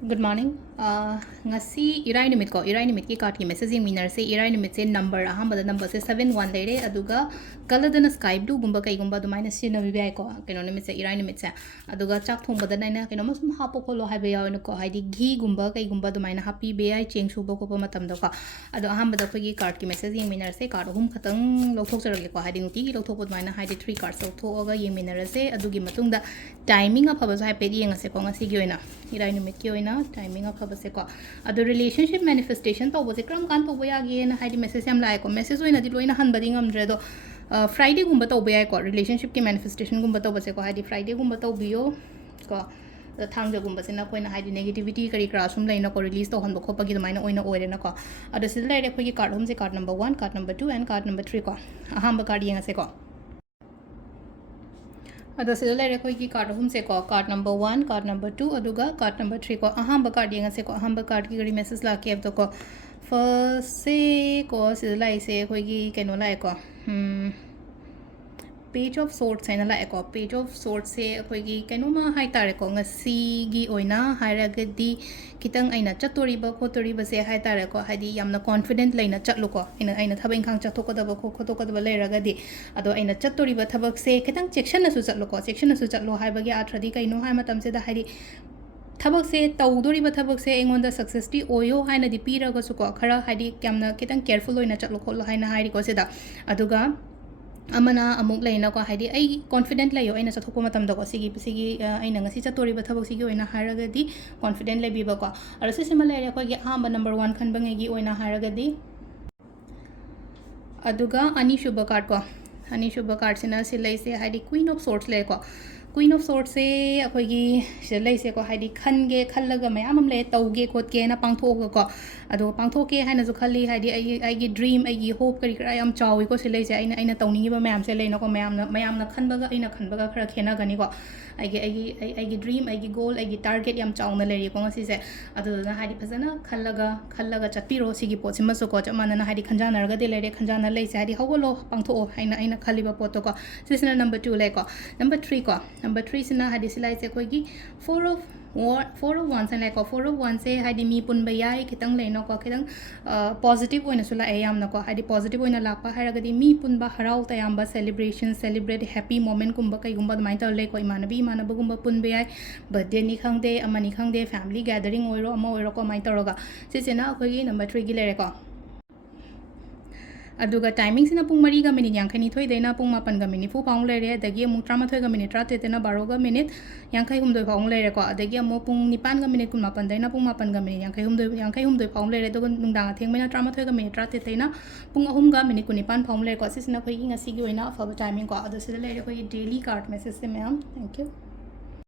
Good morning. Ngasi irai numit ko irai numit ki card ki messaging winner se irai numit se number ahambada number se 71 leire aduga kaladana sky blue gumba kai gumba dumaina sina bi ai ko keno numit se irai numit se aduga chak thong bada naina keno masum hapo ko lo hai be yaw no ko haidi ghi gumba kai gumba dumaina happy be ai cheng su bo ko matam do ko adu ahambada ko ki card ki messaging winner se card hum khatang lokthok sarage ko haidi nuti ki lokthok bod maina haidi 3 cards lokthok ga yeng winner se adugi matungda timing of habas hai pe di ngase ko ngasi gi oina irai numit ki oina timing of habas se ko adu relationship manifestation to bose kram kan to boya ge na haidi message yam lai ko message oina di loina han bading am do friday gumba to boya ko relationship ki manifestation gumba to bose ko haidi friday gumba to biyo ko thangja gumba se na koina haidi negativity kari classroom laina ko release to han bo khopa gi maina oina oire na ko adu sil lai re ko gi card home se card number 1 card number 2 and card number 3 ko ahamba card yenga se ko अदो सिदा लेरे कोई की card हम से को card number 1 card number 2 अदुगा card number 3 को अहम कार्ड येंगा से को अहम कार्ड की गड़ी मैसेज ला के अब तो को फर्स्ट से को सिदा लाई से कोई की केनो लाई को पेज ऑफ सोर्ट्स है ना लाइक पेज ऑफ सोर्ट्स से अखोगी कनोमा हाई तारे को ngasi ओइना हाइरगदी खितंग आइना चतोरीब खोतोरीब से हाई तारे को हाइदी यामना कॉन्फिडेंट लेना चटलो को आइना आइना थबे इंखांग चथोकदब खो खोतोकदब लेरगदी अदो आइना चतोरीब थबक से खितंग सेक्शन नसु चटलो को सेक्शन नसु चटलो हाइबगे आथ्रदी कइनो हाइ मतम से दा हाइदी थबक से तौदोरीब थबक से एंगोंदा सक्सेस टी ओयो हाइना दी पीरगसु को खरा हाइदी क्यामना खितंग केयरफुल ओइना चटलो खोलो हाइना हाइदी को सेदा अदुगा अमना अमुक लेना को हाइदी आई कॉन्फिडेंट लेयो आइना चथोको मतम दको सिगी आइना ngasi चतोरीब थबक सिगी ओइना हारगदी कॉन्फिडेंट लेबीबा को अर से सिमा लेरे को गे आम नंबर 1 खनबंगेगी ओइना हारगदी अदुगा अनिशुभ कार्ड को अनिशुभ कार्ड सिना सिलाई से हाइदी क्वीन ऑफ सोर्ट्स ले को क्वीन ऑफ सोर्ट्स से अखोगी सिलाई से को हाइदी खनगे खल्लगा मयाम ले तौगे खोतगे ना पांगथोग को अदो पांगथोके हाइना जो खल्ली हाइदी आई ड्रीम आई होप करी करा याम चावी को सिलाई से आइना तौनिंगिबा मयाम से लेनो को मयाम खनबगा आइना खनबगा खरा खेना गनी को आई dream I goal I target याम चावना लेरी को ngasi से अदो हाइदी फजना खल्लगा चट्पीरो सिगी पोसिम सो को चमाना हाइदी खंजानरगा दे लेरे खंजाना ले से हाइदी हवलो पांगथो आइना खलिबा पोतो को सिसना नंबर 2 ले को नंबर 3 को नंबर 3 सिना हाइदी सिलाई से कोई 4 of 1 से लाइक 4 of 1 से हाइदी मी पुनबा याई खितंग लेनो को खितंग पॉजिटिव ओइना सुला एयाम नको हाइदी पॉजिटिव ओइना लापा हारगदी मी पुनबा हराउ तयाम्बा सेलिब्रेशन सेलिब्रेट हैप्पी मोमेंट कुंबा कई गुंबा दमाइ तौ ले को इमानबी गुंबा पुनबा याई बर्थडे नि खंगदे अमनि खंगदे फैमिली गैदरिंग ओइरो अमा ओइरो को माइ तौरगा सिसेना अखोगी नंबर 3 गी लेरे को अदुगा टाइमिंग सिना पुंग मरी गा मिनिट यांखैनि थोइ देना पुंग मापन गा मिनिट फु पाउंग लेरे दगी अमु 13 गा मिनिट 13 तेना 12 गा मिनिट यांखै हुमदोइ पाउंग लेरे को अदगी अमु पुंग 9 गा मिनिट कुन मापन देना पुंग मापन गा मिनिट यांखै हुमदोइ पाउंग लेरे दगन नुंदांगा थेंगमेना 13 गा मिनिट 13 तेना पुंग 3 गा मिनिट कुन 9 पाउंग लेरे को सिसना खोइ ngasi gi oina afaba timing को अदो सिदा लेरे को डेली कार्ड मैसेज से मैम थैंक यू